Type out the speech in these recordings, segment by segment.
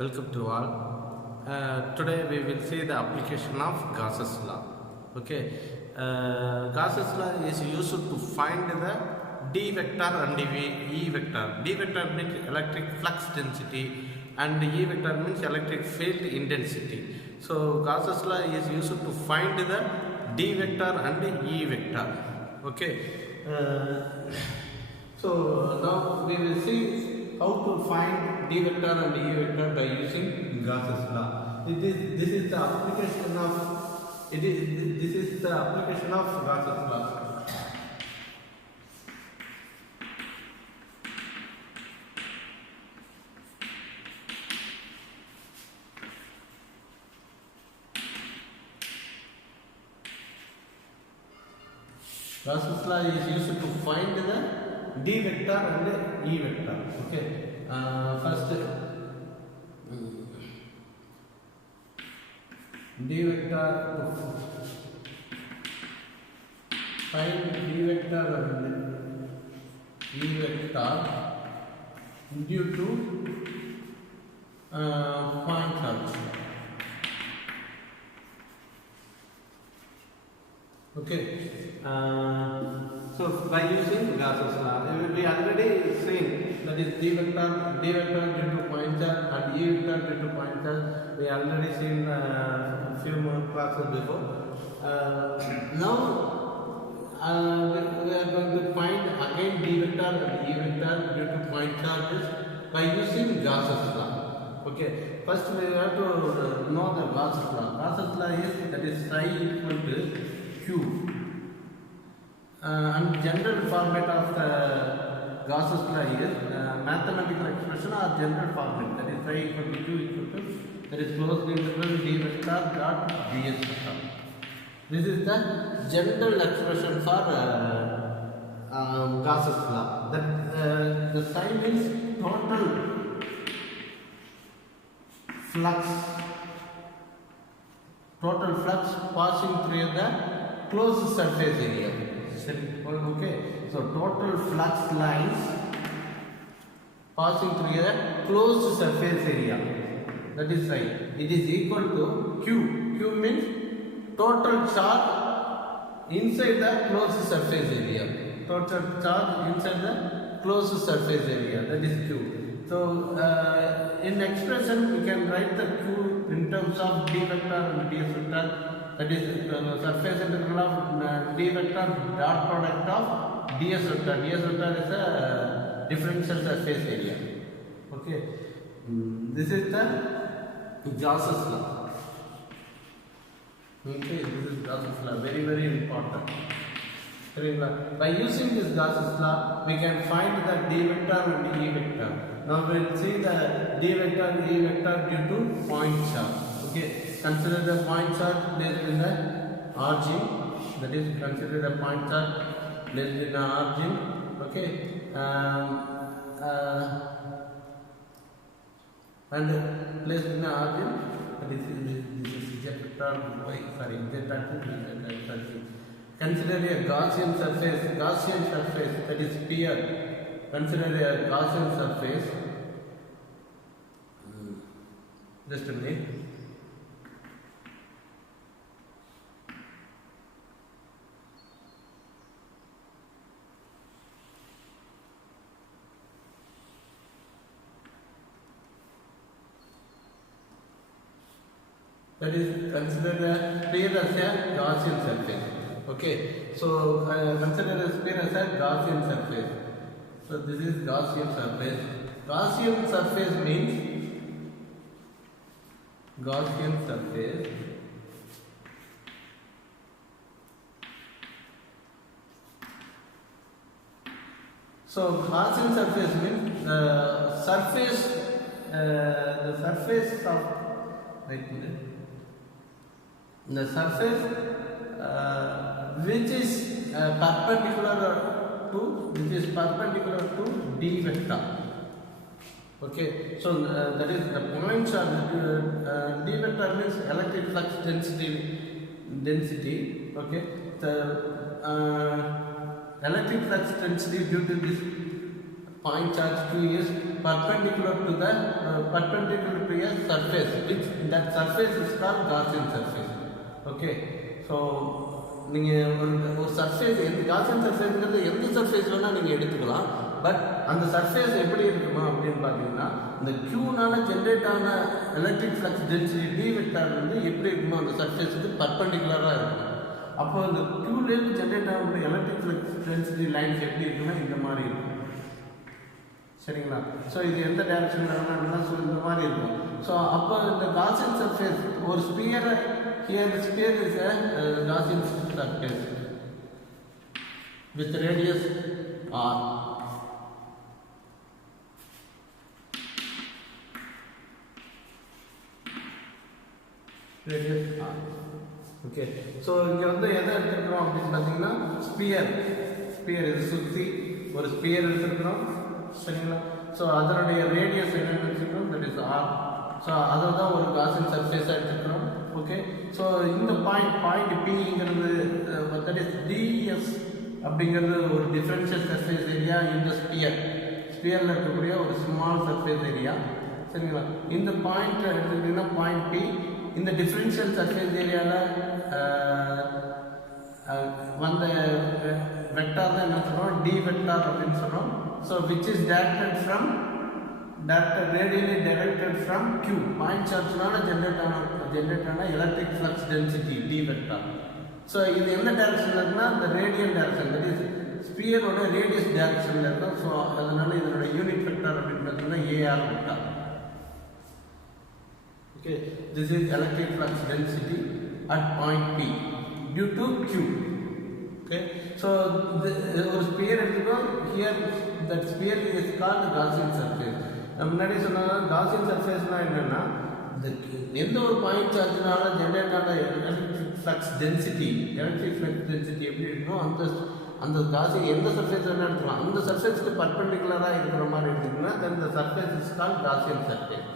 Welcome to all. Today we will see the application of Gauss's law. Okay, Gauss's law is used to find the D vector and E vector. D vector means electric flux density and E vector means electric field intensity. So Gauss's law is used to find the D vector and E vector. Okay. So now we will see how to find D vector and E vector by using Gauss's law. This is the application of Gauss's law. Gauss's law is used to find the D vector and E vector. Okay. First, D vector find D vector and E vector due to point charge. Okay. So by using Gauss's law, we already seen that is D vector due to point charge and E vector due to point charge. We already seen few more classes before. Now we are going to find again D vector and E vector due to point charges by using Gauss's law. Okay. First we have to know the Gauss's law. Gauss's law is that is psi equal to Q. And general format of the Gauss's law is mathematical expression or general format, that is psi equal to Q equal to, that is closed integral D vector dot ds vector. This is the general expression for Gauss's law. That the psi means total flux passing through the closed surface area. Okay, so total flux lines passing through a closed surface area, that is right. It is equal to Q. Q means total charge inside the closed surface area. Total charge inside the closed surface area, that is Q. So in expression we can write the Q in terms of D vector and ds vector. That is surface integral of D vector dot product of ds vector. Ds vector is a differential surface area. Okay. This is the Gauss's law. Okay, this is Gauss's law. Very, very important. By using this Gauss's law, we can find the D vector and E vector. Now we will see the D vector and E vector due to point charge. Okay. Consider the point charge placed in the origin. That is, consider the point charge placed in the origin. Okay. And placed in the origin. This is z vector y. Sorry, z axis. Consider a Gaussian surface. That is sphere. Consider a Gaussian surface. Just a minute. That is, consider the sphere as a Gaussian surface. Okay, so consider the sphere as a Gaussian surface. So this is Gaussian surface. Gaussian surface means Gaussian surface so Gaussian surface means the surface of the surface which is perpendicular to D vector. Okay, so that is the points are D vector means electric flux density. Okay, the electric flux density due to this point charge Q is perpendicular to the a surface, which that surface is called Gaussian surface. Okay, so நீங்கள் ஒரு surface எந்த Gaussian சர்ஃபேஸ்ங்கிறது எந்த surface வேணால் நீங்கள் எடுத்துக்கலாம். But அந்த surface எப்படி இருக்குமா அப்படின்னு பார்த்தீங்கன்னா, இந்த க்யூனால ஜென்ரேட் ஆன electric flux density D vector வந்து எப்படி இருக்குமோ அந்த சர்ஃபேஸுக்கு பர்பண்டிகுலராக இருக்கும். அப்போ இந்த க்யூலேருந்து ஜென்ரேட் ஆகக்கூடிய எலக்ட்ரிக் ஃப்ளக்ஸ் டென்சிட்டி லைன்ஸ் எப்படி இருக்குன்னா இந்த மாதிரி இருக்கும். சரிங்களா? ஸோ இது எந்த டைரக்ஷனில் வேணாலும் ஸோ இந்த மாதிரி இருக்கும். ஸோ அப்போ இந்த காசியன் சர்ஃபேஸ் ஒரு ஸ்பியரை here the sphere is a Gaussian surface with radius r. Radius r. Okay. So இங்க வந்து எதை எடுத்துக்கிறோம் அப்படின்னு பார்த்தீங்கன்னா ஸ்பியர் இது சுற்றி ஒரு ஸ்பியர் எடுத்துக்கிறோம். சரிங்களா? ஸோ அதனுடைய ரேடியஸ் என்னன்னு வச்சுக்கிறோம், தட் இஸ் r. ஸோ அதை தான் ஒரு காசியன் சர்ஃபேஸாக எடுத்துக்கிறோம். ஓகே, ஸோ இந்த பாயிண்ட் பிங்கிறது தட் இஸ் டிஎஸ் அப்படிங்கிறது ஒரு டிஃபரன்ஷியல் சர்ஃபேஸ் ஏரியா இந்த ஸ்பியரில் இருக்கக்கூடிய ஒரு ஸ்மால் சர்ஃபேஸ் ஏரியா. சரிங்களா? இந்த பாயிண்ட் எடுத்துக்கிட்டிங்கன்னா பாயிண்ட் பி இந்த டிஃபரன்ஷியல் சர்ஃபேஸ் ஏரியாவில் வந்த வெக்டார் தான் என்ன சொல்கிறோம், டி வெக்டார் அப்படின்னு சொல்கிறோம். So which is radially directed from Q. Point charge-னால generate ஆன electric flux density D vector. So இது எந்த direction இருக்குன்னா the radial direction, that is sphere ஓட radius direction இருக்கும். ஸோ அதனால இதனோட யூனிட் வெக்டார் அப்படின்னு பார்த்தீங்கன்னா AR vector. Okay, this is electric flux density at point P due to Q. Okay, so ஒரு ஸ்பியர் எடுத்துக்கோ. Here that sphere is called Gaussian surface. முன்னாடி சொன்னாங்க காசியன் சர்ஃபேஸ்னா என்னன்னா, எந்த ஒரு பாயிண்ட் சார்ஜ்னால ஜென்ரேட் ஆன எலக்ட்ரிக் ஃப்ளக்ஸ் டென்சிட்டி எப்படி இருக்கணும் அந்த காசியன் எந்த சர்ஃபேஸ் வேணா எடுத்துக்கலாம். அந்த சர்ஃபேஸ்க்கு பர்பண்டிகுலராக இருக்கிற மாதிரி எடுத்துக்கிட்டோம்னா அந்த surface is called Gaussian surface.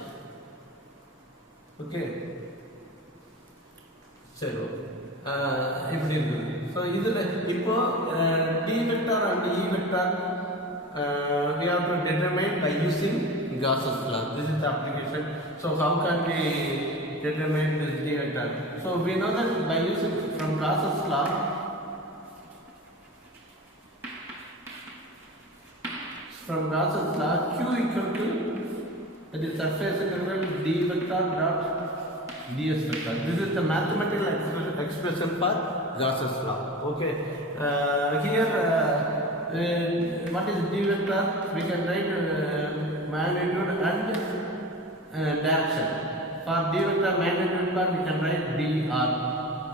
Okay, சரி, இப்படி இருக்குது. ஸோ இதில் இப்போ D vector and E vector we have to determine by using Gauss's law. This is the application. So how can we determine this D vector? So we know that by using from Gauss's law, Q equal to that is surface integral D vector dot ds vector. This is the mathematical expression for Gauss's law. Okay, here what is D vector? We can write magnitude and direction. For D vector magnitude part we can write dr,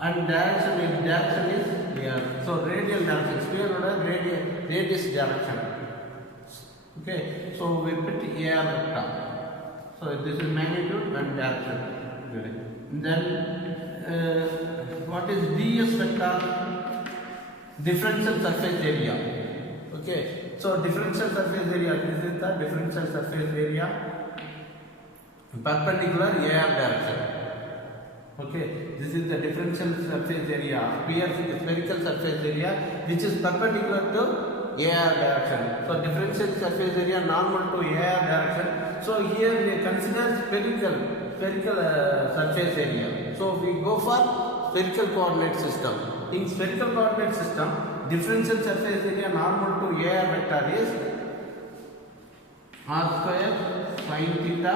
and direction is here. So radial direction, sphere order radius direction. Okay, so we put AR vector. So this is magnitude and direction. Then what is ds vector? Differential surface area. Okay, so differential surface area, this is the differential surface area perpendicular AR direction. Okay, this is the differential surface area, spherical surface area which is perpendicular to AR direction. So differential surface area normal to AR direction. So here we consider spherical surface area. So we go for spherical coordinate system. In spherical coordinate system, differential surface area normal to AR vector is r square sin theta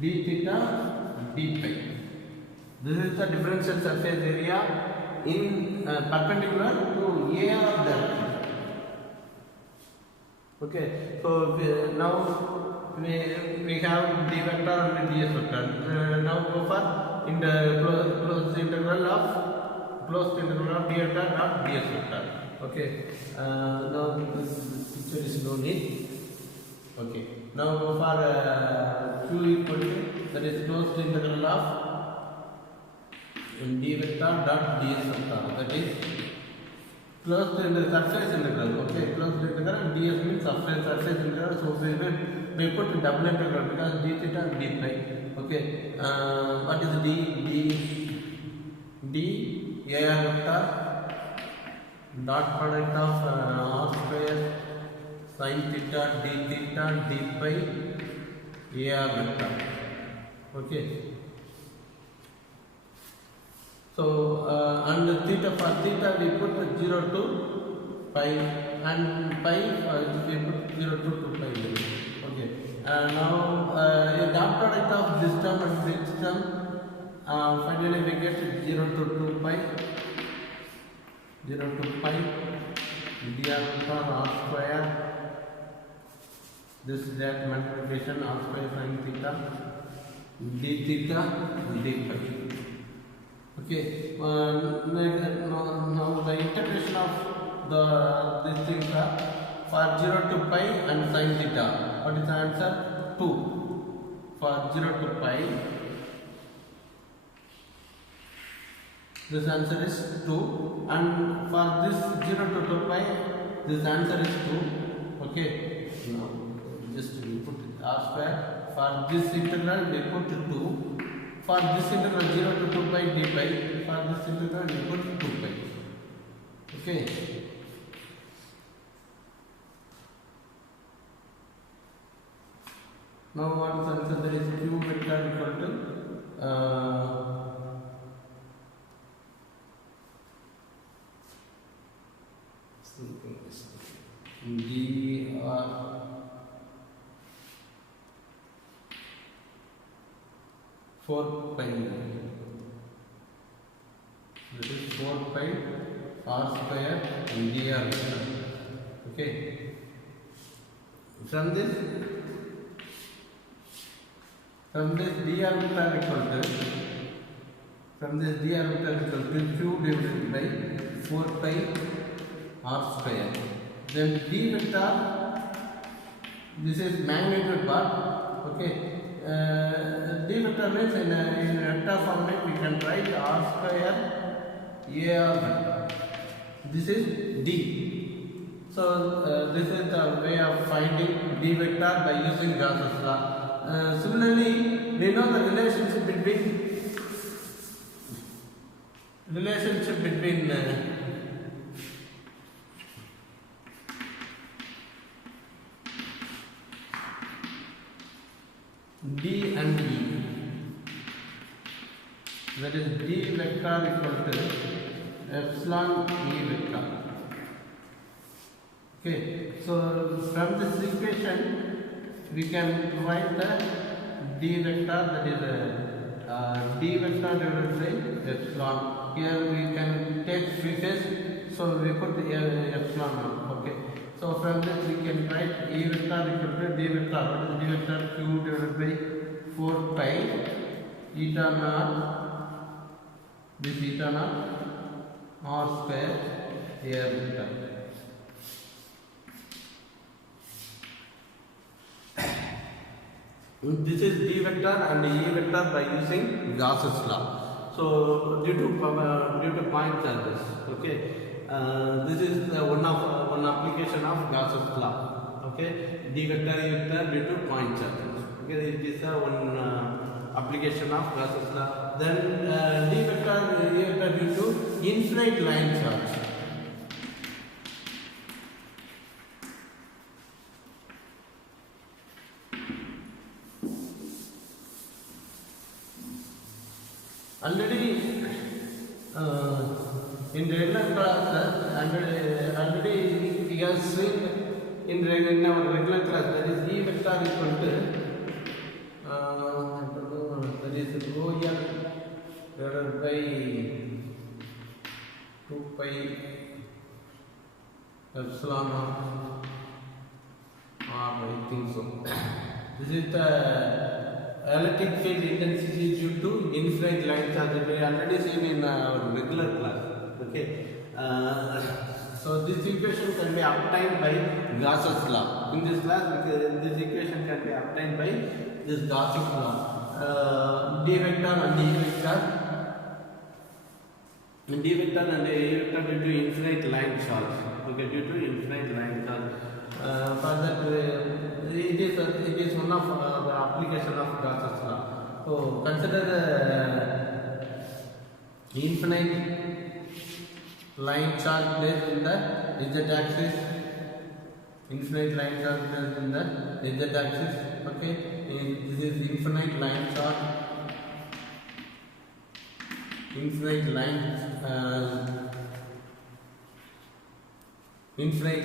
d theta d phi. This is the differential surface area in perpendicular to AR direction. Okay, so now we have d vector and ds vector. Now go for in the closed integral of d vector dot ds vector. Okay, now this picture is no need. Okay, now go for q equal to, that is closed integral of d vector dot ds vector, that is closed in the surface integral. Okay, closed integral and ds means surface integral. So we put double integral because d theta and d phi. Okay, what is d AR vector dot product of r square sin theta d pi ar vector. Okay. So and theta, for theta we put 0 to pi, and pi we put 0 to 2 pi. Okay. Now a dot product of this term and this term, finally we get 0 to 2 pi, 0 to pi dr vector r square. This is that multiplication r square sin theta d theta d pi. Okay. Now the integration of this thing for 0 to pi and sin theta. What is the answer? 2. For 0 to pi, this answer is 2, and for this 0 to 2 pi, this answer is 2. Okay. Now just we put r square. For this integral we put 2. For this integral 0 to 2 pi d pi, for this integral we put 2 pi. Okay. Now what is the answer? There is q vector equal to dr 4 pi. This is 4 pi r square dr. Okay. From this dr vector equal to, q divided by 4 pi r square. Then d vector, this is magnitude part. Okay. D vector means in vector form we can write r square ar vector. This is d. So this is the way of finding d vector by using Gauss's law. Similarly, we know the relationship between d and e. That is d vector equal to epsilon e vector. Okay. So from this equation we can write the d vector, that is d vector divided by epsilon. Here we can take surface, so we put epsilon on. Okay. So from this we can write e vector equal to d vector. What is d vector? Q divided by 4 pi eta naught, this eta naught r square ar vector. This is d vector and e vector by using Gauss's law. So due to point charges. Okay. This is one application of Gauss's law. Okay. D vector e vector due to point charges. Okay. It is one application of Gauss's law. Then d vector e vector due to infinite line charge. Already in regular class, already we have seen in our regular class, that is e vector equal to that is rho l divided by 2 pi epsilon r. I think so. This is the electric field intensity due to infinite line charge. We already seen in our regular class. Okay. So this equation can be obtained by Gauss's law. In this class, this equation can be obtained by this Gauss's law. D vector and e vector. D vector and e vector due to infinite line charge. Okay, due to infinite line charge. For that, it is one of the application of Gauss's law. So consider infinite line charge placed in the z axis Infinite line charge in the z axis. Okay, this is infinite line charge. Infinite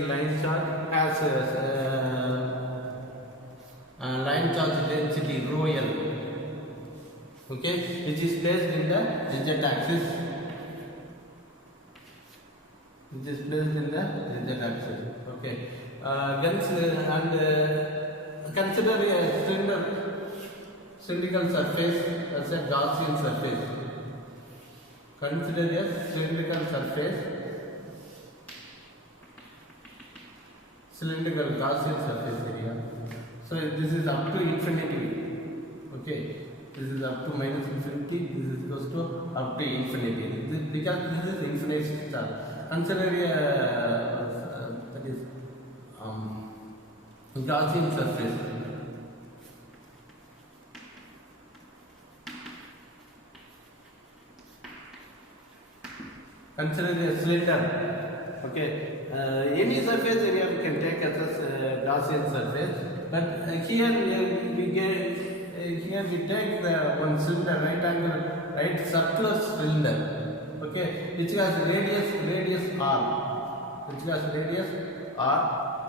line charge has line charge density rho L. Okay, which is placed in the z axis. Which is placed in the z axis. Okay. Consider a cylindrical surface as a Gaussian surface. Consider a cylindrical Gaussian surface area. So this is up to infinity. Okay, this is up to minus infinity. This is goes to up to infinity. Because this is infinite charge. Consider that is Gaussian surface. Consider a cylinder. Okay, any surface area we can take as a Gaussian surface, but here we take the one cylinder, right circular cylinder. Okay, which has radius r,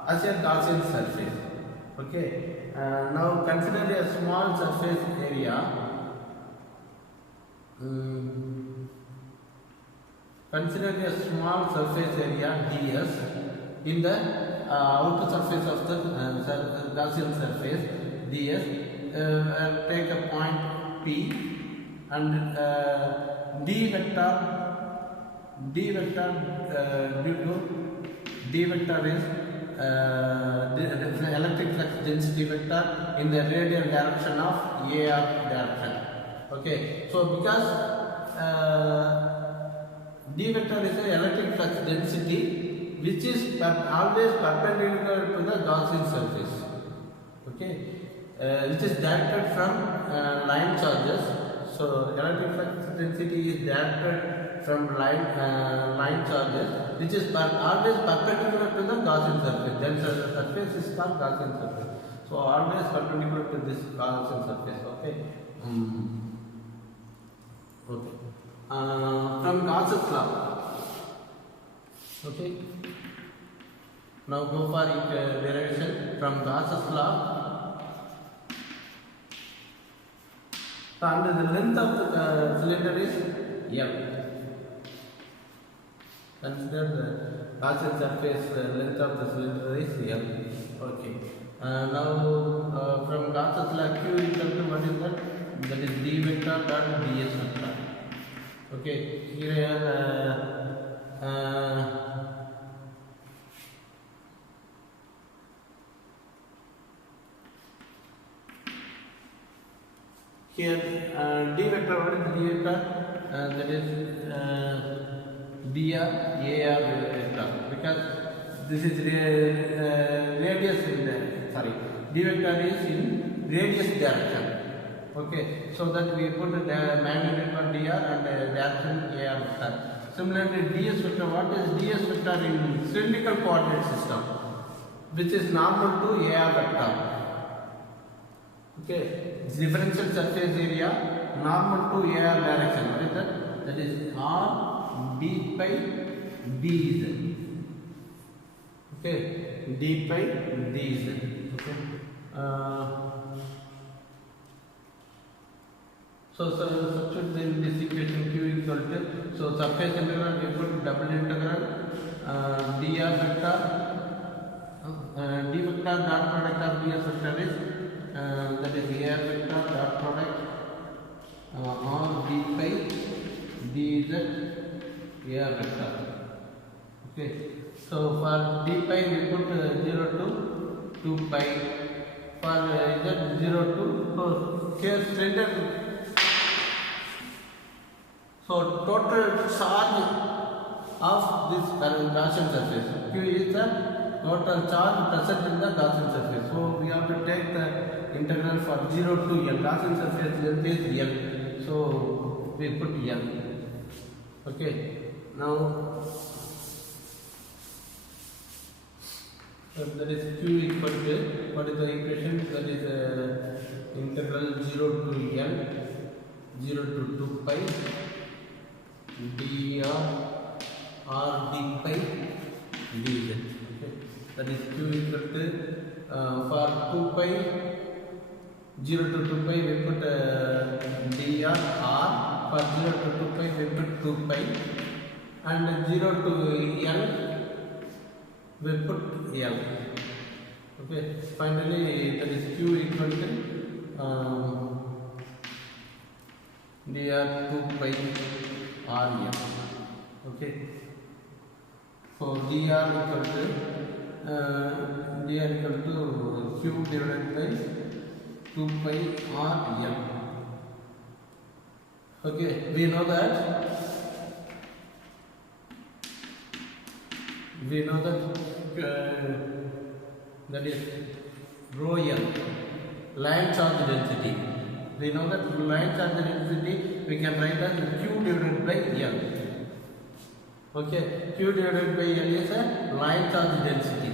as a Gaussian surface. Okay, now consider a small surface area. Consider a small surface area ds in the outer surface of the Gaussian surface ds. Take a point P and d vector due to d vector is the electric flux density vector in the radial direction of AR direction. Okay, so because d vector is the electric flux density which is always perpendicular to the Gaussian surface. Okay, which is directed from line charges. So electric flux density is directed from line charges, which is always perpendicular to the Gaussian surface. Then the surface is called Gaussian surface. So always perpendicular to this Gaussian surface. Okay. Okay. From Gauss's law. Okay. Now go for derivation from Gauss's law. And the length of the cylinder is L. Consider the Gaussian surface length of the cylinder is L. Okay. Now from Gauss's law, Q equal to what is that? That is d vector dot ds vector. Okay. Here here d vector, what is d vector? That is dr ar vector, because this is radius in the d vector is in radius direction. Okay, so that we put the magnitude for dr and direction ar vector. Similarly, ds vector, what is ds vector in cylindrical coordinate system, which is normal to ar vector. Okay, differential surface area normal to ar direction. What is that? That is r d pi dz. Okay, d pi dz. Okay. So substitute in this equation Q equal to, so surface integral we put double integral dr vector d vector dot product of ds vector is that is ar vector dot product r d pi dz ar vector. Okay, so for d pi we put 0 to 2 pi, for z 0 to, so here cylinder. So total charge of this Gaussian surface, Q is the total charge present in the Gaussian surface. So we have to take the integral for 0 to L. Gaussian surface length is L. So we put L. Okay. Now that is q equal to, what is the equation? That is integral 0 to n 0 to 2 pi dr r d pi dz. Okay. That is q equal to for 2 pi 0 to 2 pi we put dr r, for 0 to 2 pi we put 2 pi, and 0 to l we put l. Okay, finally that is q equal to dr 2 pi r l. Okay, so dr equal to q divided by 2 pi r l. Okay, we know that that is rho l, line charge density. We know that line charge density we can write as q divided by l. Okay, q divided by l is a line charge density.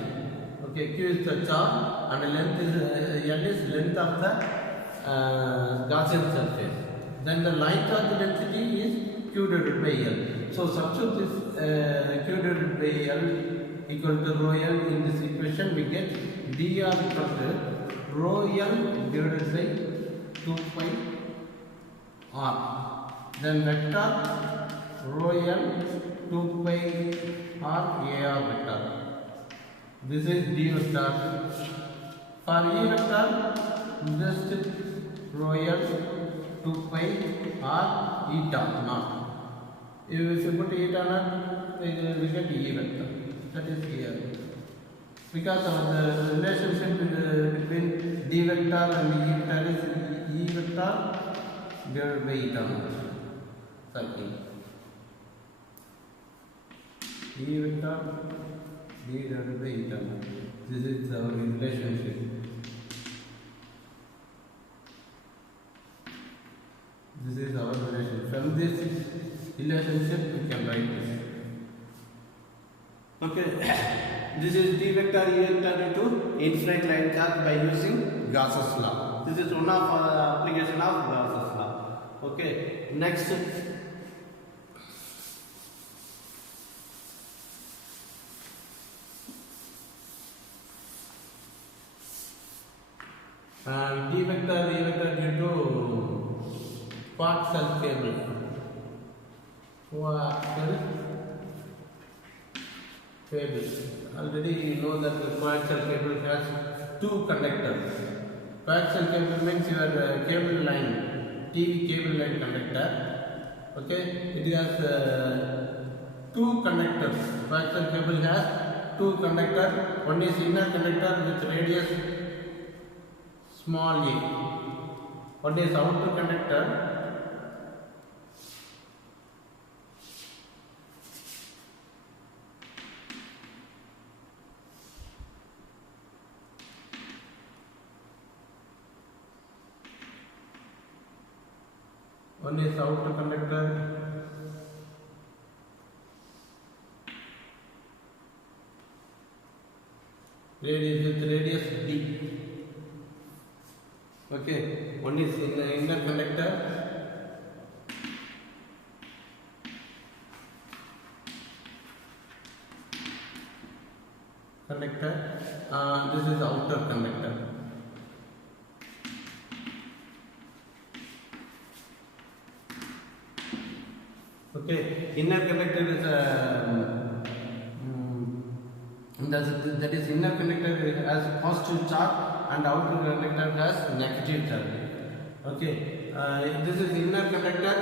Okay, q is the charge and length is l is length of the Gaussian surface. Then the line charge density is q divided by l. So substitute this q divided by l equal to rho l in this equation, we get dr equal to rho l divided by 2 pi r. Then vector rho l 2 pi r ar vector. This is d vector. For e vector, just rho l 2 pi r eta naught. If you put eta naught, we get e vector. That is here. Because of the relationship between d vector and e vector is e vector divided by eta naught. Circle. E vector d divided by eta naught. This is our relationship. This is our relationship. From this relationship we can write this. Okay, this is d vector e vector into infinite line charge by using Gauss's law. This is one of application of Gauss's law. Okay, next. D vector e vector due to coaxial cable. Coaxial cable. Already you know that the coaxial cable has two conductors. Coaxial cable means your cable line, TV cable line conductor. Okay, it has two conductors. Coaxial cable has two conductors. One is inner conductor with radius small a. One is outer conductor. One is outer conductor. Radius with radius d. Okay, one is in the inner conductor. This is outer conductor. Okay, inner conductor is that is inner conductor has positive charge and outer conductor has negative charge. Okay, this is inner conductor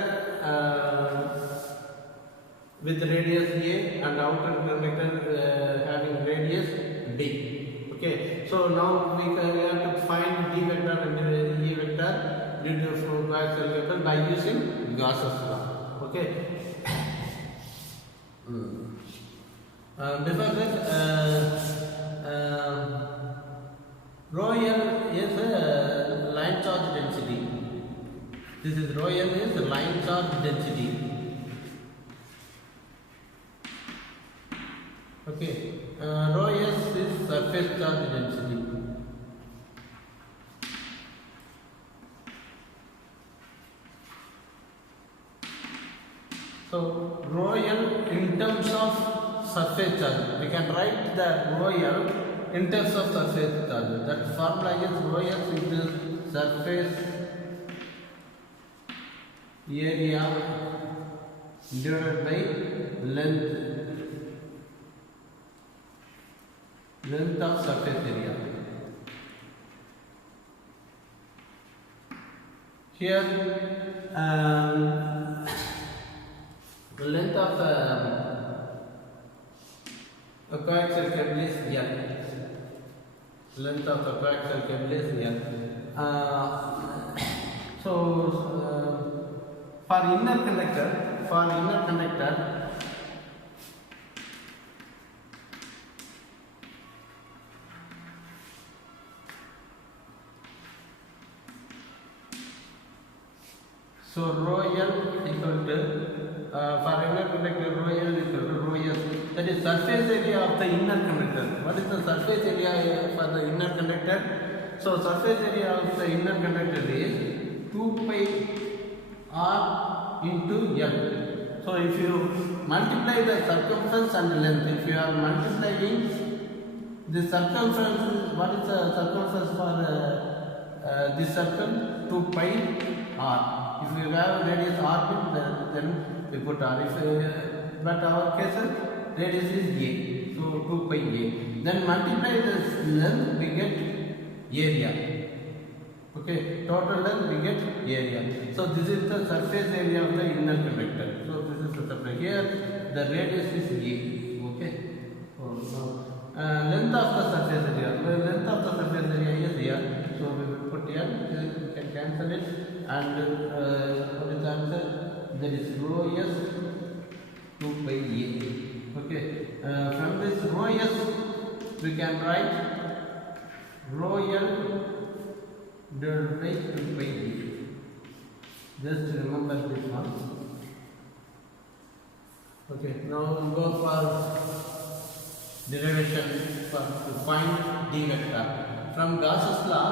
with radius a and outer conductor having radius d. Okay, so now we have to find d vector and e vector due to coaxial cable by using Gauss's law. Okay. Before that, rho l is line charge density. This is rho l is line charge density. Okay, rho s is surface So rho L in terms of surface charge, we can write the rho L in terms of surface charge. That formula is rho S is the surface area divided by length of surface area. Here the length of a coaxial cable is L. Length of the coaxial cable is L. For inner conductor, so rho L equal to for inner conductor rho L equal to rho S. That is surface area of the inner conductor. What is the surface area for the inner conductor? So surface area of the inner conductor is 2 pi r into L. So if you multiply the circumference and length, if you are multiplying the circumference, what is the circumference for this circle? 2 pi r. If you have radius r, then we put r. But our case radius is a, so 2 pi a. Then multiply this length, we get area. Okay, total length we get area. So this is the surface area of the inner conductor. So this is the surface. Here the radius is a. Okay. So length of the surface area. The length of the surface area is here. So we will put here. We can cancel it. And what is the answer? That is rho S 2 pi a. Okay. From this rho S we can write rho L divided by 2 pi a. Just remember this one. Okay. Now we go for derivation to find D vector. From Gauss's law,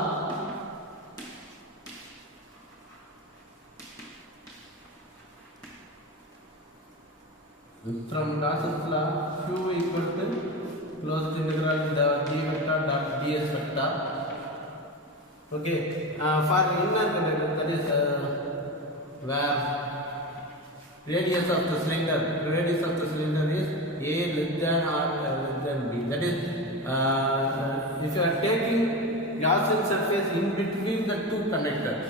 Q equal to closed integral the D vector dot ds vector. Okay, for inner conductor, that is where radius of the cylinder is a less than or less than b. That is, if you are taking Gaussian surface in between the two conductors,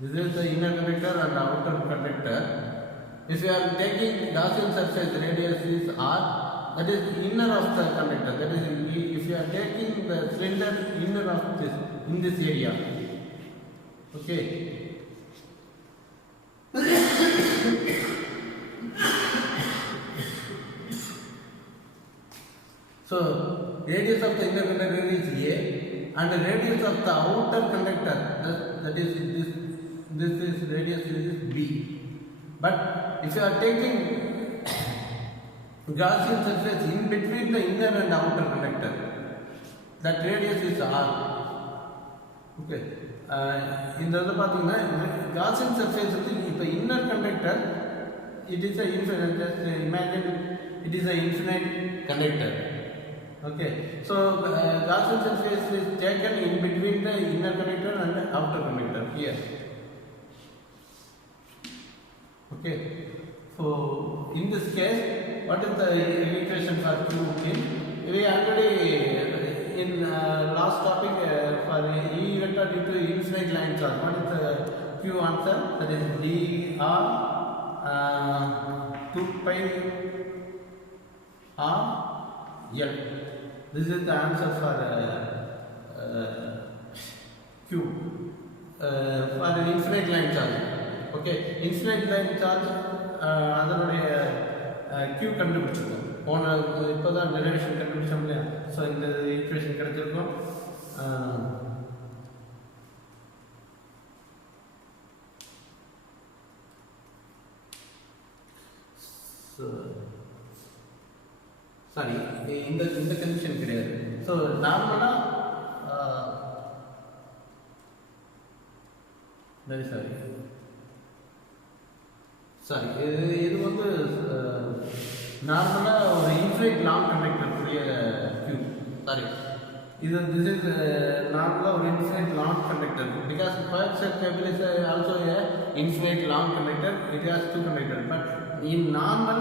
this is the inner conductor and the outer conductor. If you are taking Gaussian surface, radius is r, that is inner of the conductor. That is, if you are taking the cylinder inner of this, in this area. Okay. So radius of the inner conductor is a, and the radius of the outer conductor, that is this radius is b. But if you are taking Gaussian surface in between the inner and outer conductor, that radius is r. Okay. In the other Gaussian surface, if the inner conductor, it is a infinite. Just imagine it is a infinite conductor. Okay. So Gaussian surface is taken in between the inner conductor and the outer conductor here. Okay. So in this case, what is the equation for Q? We already in last topic for E vector due to infinite line charge. What is the Q answer? That is dr 2 pi r L. This is the answer for Q for infinite line charge. Okay, infinite line charge அதனுடைய Q கண்டுபிடிச்சிருக்கோம். போன இப்போதான் derivation கண்டுபிடிச்சோம் இல்லையா? So இந்த equation கிடைச்சிருக்கோம். Sorry, இந்த condition கிடையாது. ஸோ நார்மலாக வெரி சாரி. சாரி, இது வந்து நார்மலாக ஒரு இன்ஃபினைட் லாங் கண்டக்டருக்குரிய Q. சாரி, this is நார்மலாக ஒரு infinite long conductor. Because coaxial cable is also a infinite long conductor. It has two conductors. But in normal,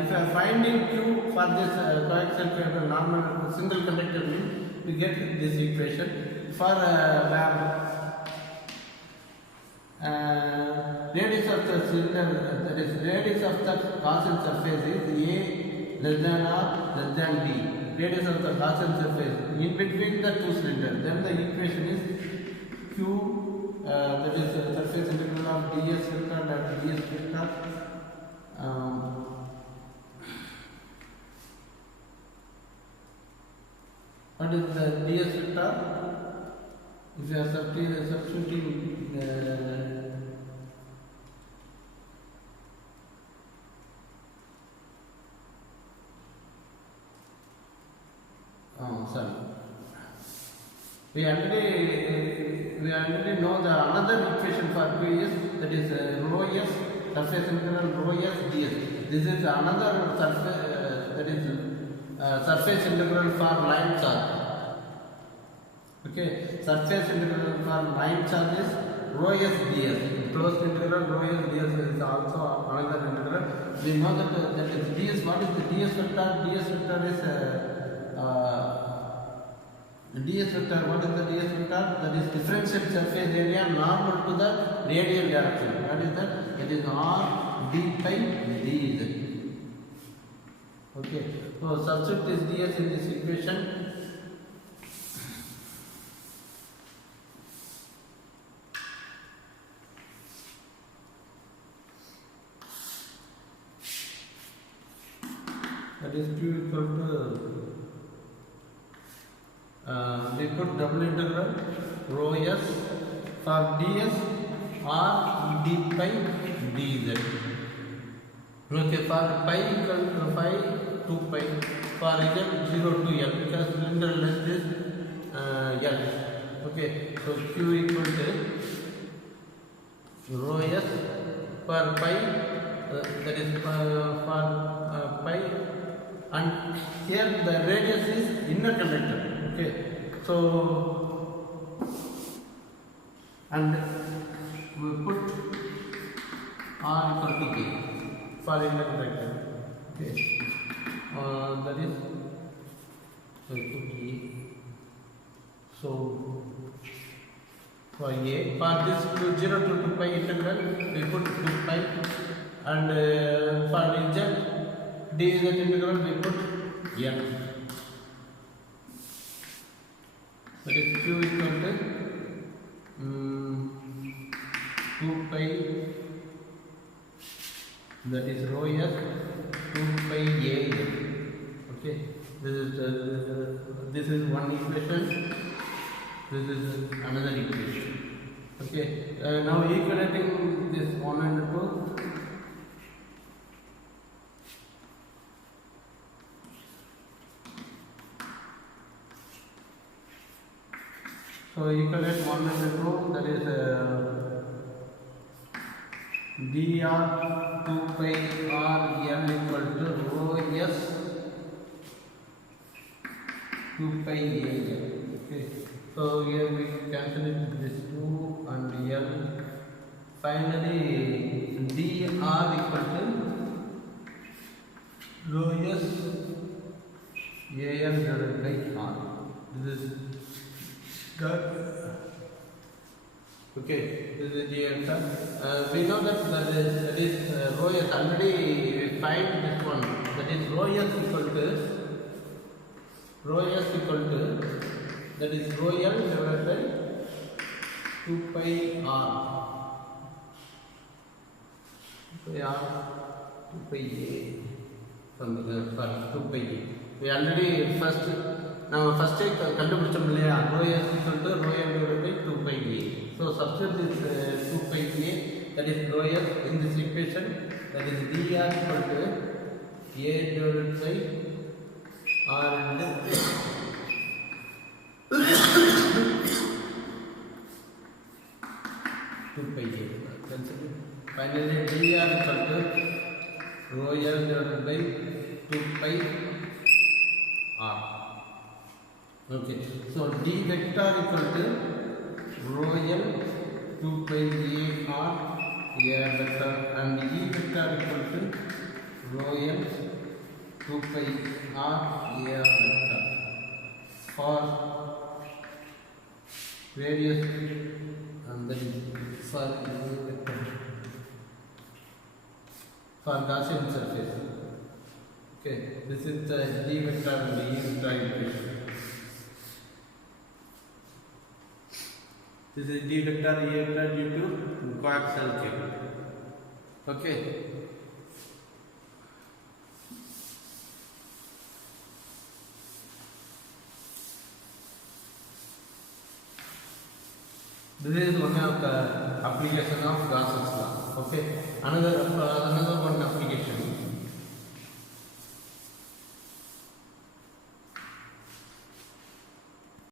if you are finding Q for this coaxial cable normal single conductor means we get this equation for radius of the cylinder, that is radius of the Gaussian surface is A less than or less than D. Radius of the Gaussian surface in between the two cylinders. Then the equation is Q, that is surface integral of ds vector and ds vector. What is the ds vector? If you are substituting sorry, we already know the another equation for Q is, that is rho s, surface integral rho s ds. This is another surface, that is surface integral for line charge. Okay, surface integral for line charge is rho s ds. Closed integral rho s ds is also another integral. We know that that is ds. What is the ds vector? Ds vector is ds vector. What is the ds vector? That is differential surface area normal to the radial direction. What is that? It is r d pi dz. Okay, so substitute this ds in this equation. That is Q equal to we put double integral rho s for ds r d pi dz. Okay, for pi equal to pi 2 pi, for z 0 to l, because cylinder length is l. Okay, so Q equal to rho s for pi, that is for pi, and here the radius is inner conductor. Okay, so and we put r equal to k for inner conductor. Okay, that is, so we put e. So for a, for this 0 to 2 pi integral we put 2 pi, and for z dz integral we put n. That is Q equal to 2 pi, that is rho s 2 pi a. Okay, this is one equation, this is another equation. Okay, now equating this 1 and 2. So equate 1 and 2, that is dr 2 pi r n equal to rho s 2 pi a. Okay, so here we cancel it, this 2 and l. Finally dr equal to rho s a n divided by r. This is that. Okay, this is the answer. We know that that is rho s. Already we find this one, that is rho s equal to that is rho l divided by 2 pi r. 2 pi a from the 2 pi a. We already now first கண்டுபிடிச்சோம் இல்லையா, rho s equal to rho m divided by 2 pi a. So substitute this 2 pi a, that is rho s in this equation, that is dr equal to a divided by r and 2 pi a. Cancel it. Finally, dr equal to rho l divided by 2 pi r. Okay, so d vector equal to rho l 2 pi a r a vector, and e vector equal to rho l 2 pi r a vector for various, and then for vector for Gaussian surface. Okay, this is the d vector and the e vector equation. This is d vector e vector due to coaxial cable. Okay. This is one of the application of Gauss's law. Okay. Another